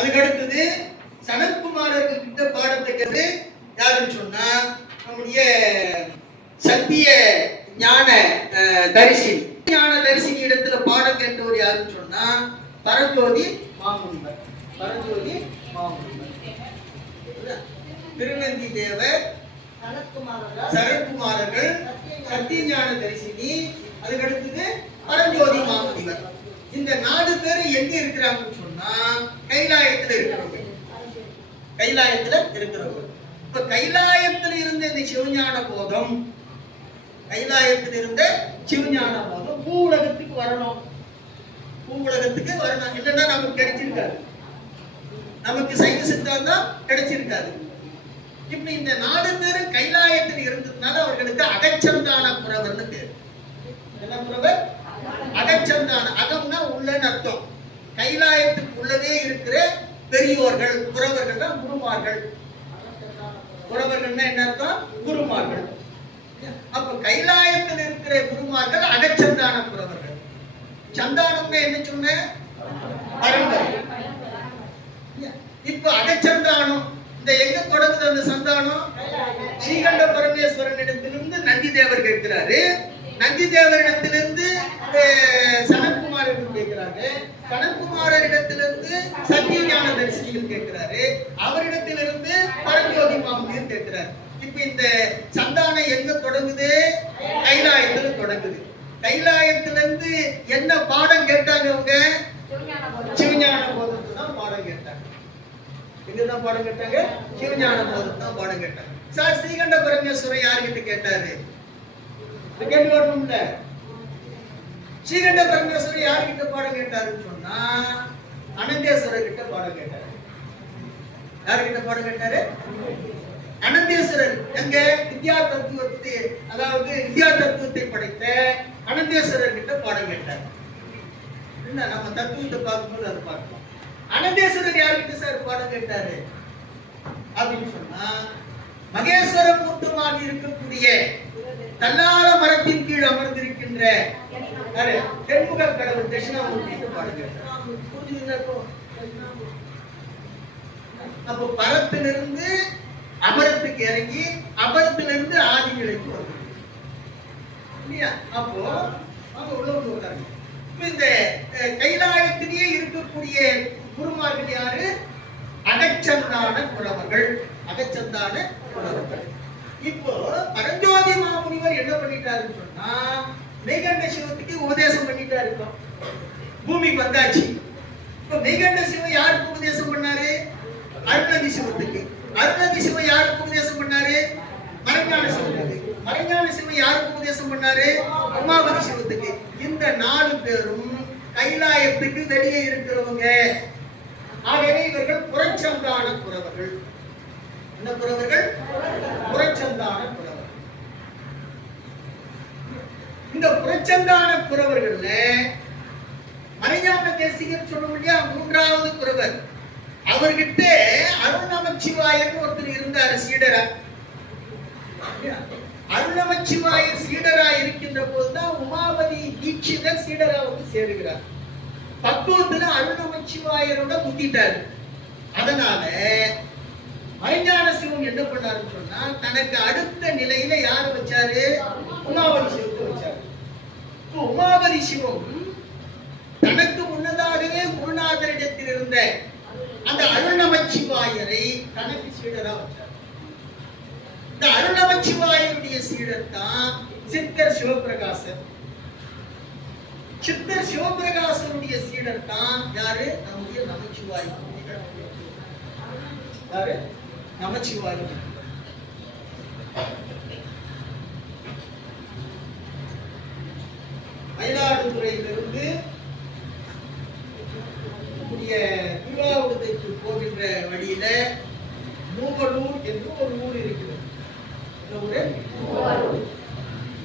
அதுக்கு அடுத்தது சனத்குமாரர்கள் கிட்ட பாடத்தை கேட்டு யாருன்னு சொன்னா நம்முடைய சத்திய ஞான தரிசினி. ஞான தரிசினி இடத்துல பாடம் கேட்டவர் யாருன்னு சொன்னா பரஞ்சோதி மாமுனிவர். பரஞ்சோதி மாமுனிவர். திருநந்தி தேவர் சரத்குமாரர்கள் சத்தியஞான தரிசினி அதுக்கு அடுத்தது பரஞ்சோதி மாமுனிவர். இந்த நாலு பேர் எங்க இருக்கிறாங்கன்னு சொன்னா கைலாயத்துல இருக்கிறவங்க இப்ப கைலாயத்துல இருந்த இந்த சிவஞான போதம் கைலாயத்தில் இருந்த சிவஞான போதம் பூ உலகத்துக்கு வரணும். பூ உலகத்துக்கு வரணும். இல்லைன்னா நமக்கு கிடைச்சிருக்காது. நமக்கு சைவ சித்தாந்தம் கிடைச்சிருக்காது. இப்ப இந்த நாலு பேரும் கைலாயத்தில் இருந்ததுனால அவர்களுக்கு அகச்சந்தான புறவர்னு பேர். என்ன புறவர்? அகச்சந்தான. அகம்னா உள்ளன்னு அர்த்தம். கைலாயத்துக்கு உள்ளவே பெரியோர்கள் குறவர்கள் தான் குருமார்கள். குறவர்கள்னா என்ன அர்த்தம்? குருமார்கள். அப்ப கைலாயத்தில் இருக்கிற குருமார்கள் அகச்சந்தான குறவர்கள். சந்தானம்னு என்ன சொன்ன? பரம்பரை. இப்ப அகச்சந்தானம் இந்த எங்க தொடங்குது அந்த சந்தானம்? ஸ்ரீகண்ட பரமேஸ்வரனிடத்திலிருந்து நந்தி தேவர் கேட்கிறாரு. நந்தி தேவரிடத்திலிருந்து சனத்குமார் என்று கேட்கிறாரு. கனகுமாரரிடத்திலிருந்து சத்திய ஞான தரிசிகள் கேட்கிறாரு. அவரிடத்திலிருந்து பரஞ்சோதி மாமுனியர் கேட்கிறாரு. இப்ப இந்த சந்தானம் எங்க தொடங்குது? கைலாயத்துல தொடங்குது. கைலாயத்திலிருந்து என்ன பாடம் கேட்டாங்க அவங்க சிவஞான போதத்தை தான் பாடம் கேட்டாங்க. எங்கதான் பாடம் கேட்டாங்க? சிவஞான போதத்தை தான் பாடம் கேட்டாங்க. சார் ஸ்ரீகண்ட பரமேஸ்வரர் யாருக்கிட்ட கேட்டாரு? கேட்டு வரணும்ல. ஸ்ரீகண்ட பரமேஸ்வரர் யார்கிட்ட பாடம் கேட்டாருன்னு சொன்னா அனந்தேஸ்வரர் கிட்ட பாடம் கேட்டாரு. யார்கிட்ட பாடம் கேட்டாரு? அனந்தேஸ்வரர். எங்க? வித்யா தத்துவத்தை அதாவது வித்யா தத்துவத்தை படைத்த அனந்தேஸ்வரர் கிட்ட பாடம் கேட்டார். என்ன நம்ம தத்துவத்தை பார்க்கும்போது அதை பார்க்கலாம். அனந்தேஸ்வரர் யார்கிட்ட சார் பாடம் கேட்டாரு? அப்படின்னு சொன்னா மகேஸ்வர மூர்த்தமாக இருக்கக்கூடிய தன்னால மரத்தின் கீழ் அமர்ந்திருக்க யாரு? தென்முக கடவுள் தட்சிணாமூர்த்தி பாடம் அப்போ பரத்திலிருந்து அபரத்துக்கு இறங்கி அபரத்திலிருந்து ஆதி நிலைக்கு வருது. இல்லையா? அப்போ அவங்க உள்ள வந்து வந்தாங்க இந்த கைலாயத்திலேயே இருக்கக்கூடிய குருமார்கள் யாரு? அகச்சந்தான புலவர்கள். அகச்சந்தான புலவர்கள். இப்போ பரஞ்சோதி மாமுனிவர் என்ன பண்ணிட்டாருன்னு சொன்னா மெய்கண்ட சிவத்துக்கு உபதேசம் பண்ணிட்டா இருக்கோம். பூமிக்கு வந்தாச்சு. இப்ப மெய்கண்ட சிவன் யாருக்கு உபதேசம் பண்ணாரு? அருணதி சிவத்துக்கு. அருணதி சிவன் யாருக்கு உபதேசம் பண்ணாரு? மறைஞான சிவத்துக்கு. மறைஞான சிவன் யாருக்கு உபதேசம் பண்ணாரு? உமாபதி சிவத்துக்கு. இந்த நாலு பேரும் கைலாயத்துக்கு வெளியே இருக்கிறவங்க. ஆகவே இவர்கள் புறச்சந்தான புறவர்கள். என்ன புறவர்கள்? புறச்சந்தான புறவர்கள். இந்த புறச்சந்தான புறவர்கள்ல மறைஞான தேசிகர் சொல்ல முடியா மூன்றாவது புறவர் அவர்கிட்ட அருள் ஒருத்தர் இருந்தாரு சீடரா. அருள் சீடரா இருக்கின்ற போதுதான் உமாபதி தீட்சிதர் சீடரா வந்து சேருகிறார். பக்குவத்துல அருணமச்சிவாயரோட நமச்சிவாயரோட அதனால மறைஞான சிவம் என்ன பண்ணாருன்னு சொன்னா தனக்கு அடுத்த நிலையில யார வச்சாரு? உமாபதி சிவன். உமாபதி சிவம். தனக்கு முன்னதாகவே குருநாதரிடத்தில் இருந்த அந்த அருணமச்சிவாயரை தனக்கு சீடரா வச்சார். இந்த அருணமச்சிவாயருடைய சீடர் தான் சித்தர் சிவபிரகாசர். சித்தர் சிவபிரகாசனுடைய சீடர் தான் யாரு? நம்முடைய நமச்சிவாய். யாரு? நமச்சிவாய். மயிலாடுதுறையிலிருந்து நம்முடைய திருவாவூரத்துக்கு போகின்ற வழியில மூவலூர் என்று ஒரு ஊர்? இருக்கிறது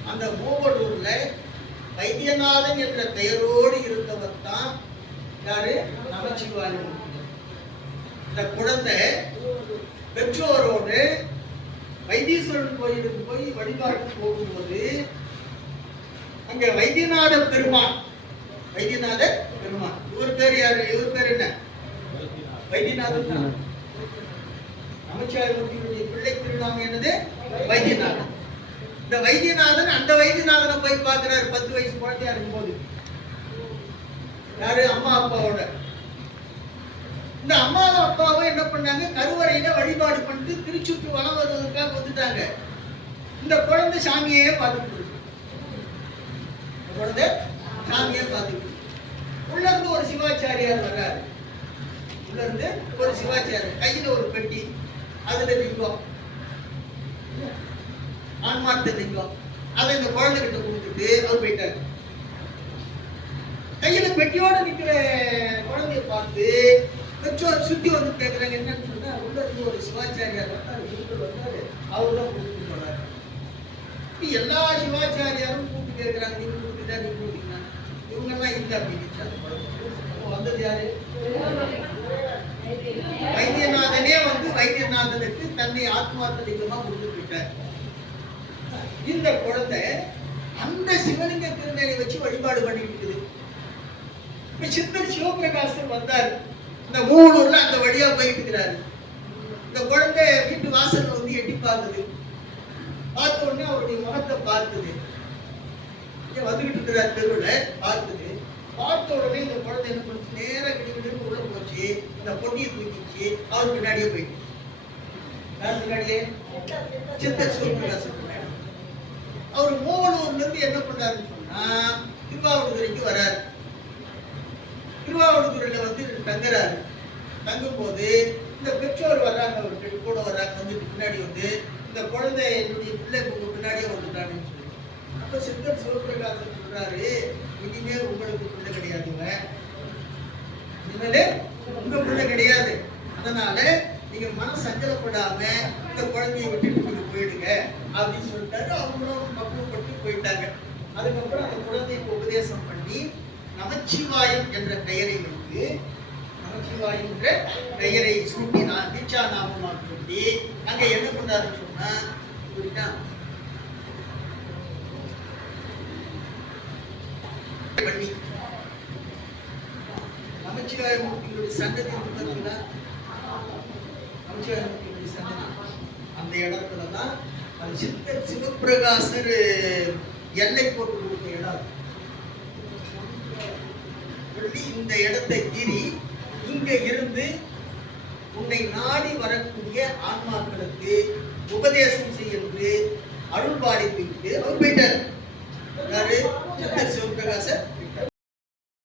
அந்த மூவலூர்ல வைத்தியநாதன் என்ற பெயரோடு இருந்தவர் தான் யாரு? நமச்சிவாயன் இந்த குழந்தை பெற்றோரோடு வைத்தீஸ்வரன் கோயிலுக்கு போய் வழிபாட்டு போகும்போது இங்க வைத்தியநாத பெருமான். வைத்தியநாத பெருமான். இவர் பேர் யாரு? இவர் பேர் என்ன? வைத்தியநாதன் அமைச்சர் நமச்சிவாயமூர்த்தியுடைய பிள்ளை திருநாமம் என்னது? வைத்தியநாதன். இந்த வைத்தியநாதன் அந்த வைத்தியநாதனை போய் பார்க்கிறாரு. பத்து வயசு குழந்தையா இருக்கும்போது. யாரு? அம்மா அப்பாவோட. இந்த அம்மாவும் அப்பாவும் என்ன பண்ணாங்க? கருவறையில வழிபாடு பண்ணிட்டு திருச்சுட்டு வளம் வருவதற்காக வந்துட்டாங்க. இந்த குழந்தை சாமியே பார்த்துட்டு குழந்தை சாமியை பார்த்துட்டு இருக்கு. உள்ள இருந்து ஒரு சிவாச்சாரியார் வர்றாரு. உள்ள இருந்து ஒரு சிவாச்சாரியார். கையில ஒரு பெட்டி. அதுல லிங்கம். ஆன்மார்த்த லிங்கம். அதை இந்த குழந்தை கிட்ட கொடுத்துட்டு அவர் போயிட்டாரு. கையில பெட்டியோட நிக்கிற குழந்தைய பார்த்து பெற்றோர் சுத்தி வந்து கேட்கிறாங்க என்னன்னு சொன்னா உள்ள இருந்து ஒரு சிவாச்சாரியார் வந்தாரு குருக்கள் வந்தாரு அவரு தான் கூப்பிட்டு போனாரு எல்லா சிவாச்சாரியாரும் கூப்பிட்டு கேட்கிறாங்க அப்படின்னு வந்தது யாரு? வைத்தியநாதனே வந்து வைத்தியநாதனுக்கு தன்னை ஆத்மார்த்த கொடுத்து போயிட்டார் இந்த குழந்தை அந்த சிவலிங்க திருநெலை வச்சு வழிபாடு பண்ணிட்டு இருக்குது. இப்ப சித்தர் சிவபிரகாசர் வந்தார். இந்த மூலூர்ல அந்த வழியா போயிட்டு இருக்கிறாரு. இந்த குழந்தை வீட்டு வாசல்ல வந்து எட்டி பார்த்தது. பார்த்த உடனே அவருடைய முகத்தை பார்த்தது. இங்க வந்துகிட்டு இருக்கிறார் தெருவில் பார்த்தது. பார்த்த உடனே இந்த குழந்தை என்ன பண்ணுச்சு? நேரா கிட்ட உள்ள போச்சு. இந்த பொட்டியை தூக்கிச்சு அவர் பின்னாடியே போயிட்டு யார் பின்னாடியே? சித்தர் சூழ்நிலை அவர் மூவலூர்ல இருந்து என்ன பண்ணாருன்னு சொன்னா திருவாவூதுறைக்கு வராரு. திருவாவூதுறையில வந்து தங்குறாரு. தங்கும்போது இந்த பெற்றோர் வர்றாங்க அவருக்கு கூட வர்றாங்க வந்துட்டு பின்னாடி வந்து இந்த குழந்தை என்னுடைய பிள்ளை பின்னாடியே வந்துட்டான்னு அப்ப சித்தர் சிவபிரகாசம் சொல்றாரு இனிமேல் உங்களுக்கு பிள்ளை கிடையாதுங்க. இனிமேல் உங்க பிள்ளை கிடையாது. அதனால நீங்க மன சஞ்சலப்படாம இந்த குழந்தையை விட்டுட்டு நீங்க போயிடுங்க அப்படின்னு சொல்லிட்டாரு. அவங்களும் பக்குவப்பட்டு போயிட்டாங்க. அதுக்கப்புறம் அந்த குழந்தைக்கு உபதேசம் பண்ணி நமச்சிவாயம் என்ற பெயரை வைத்து நமச்சிவாயம் என்ற பெயரை சூட்டி நான் தீட்சா நாமமாக சொல்லி அங்க என்ன பண்ணாருன்னு சொன்னா பண்ணி. நமச்சிவாய மூர்த்திகளுடைய சன்னதி இருக்கு நமச்சிவாய மூர்த்திகளுடைய சன்னதி. அந்த இடத்துல தான் அது சித்தர் சிவபிரகாசர் எண்ணெய் போட்டு கொடுத்த இடம். சொல்லி இந்த இடத்தை கீறி இங்க இருந்து உன்னை நாடி வரக்கூடிய ஆன்மாக்களுக்கு உபதேசம் செய்யறது அருள் பாலிப்பிட்டு அவர் போயிட்டார். யாரு சித்தர் சிவபிரகாசர்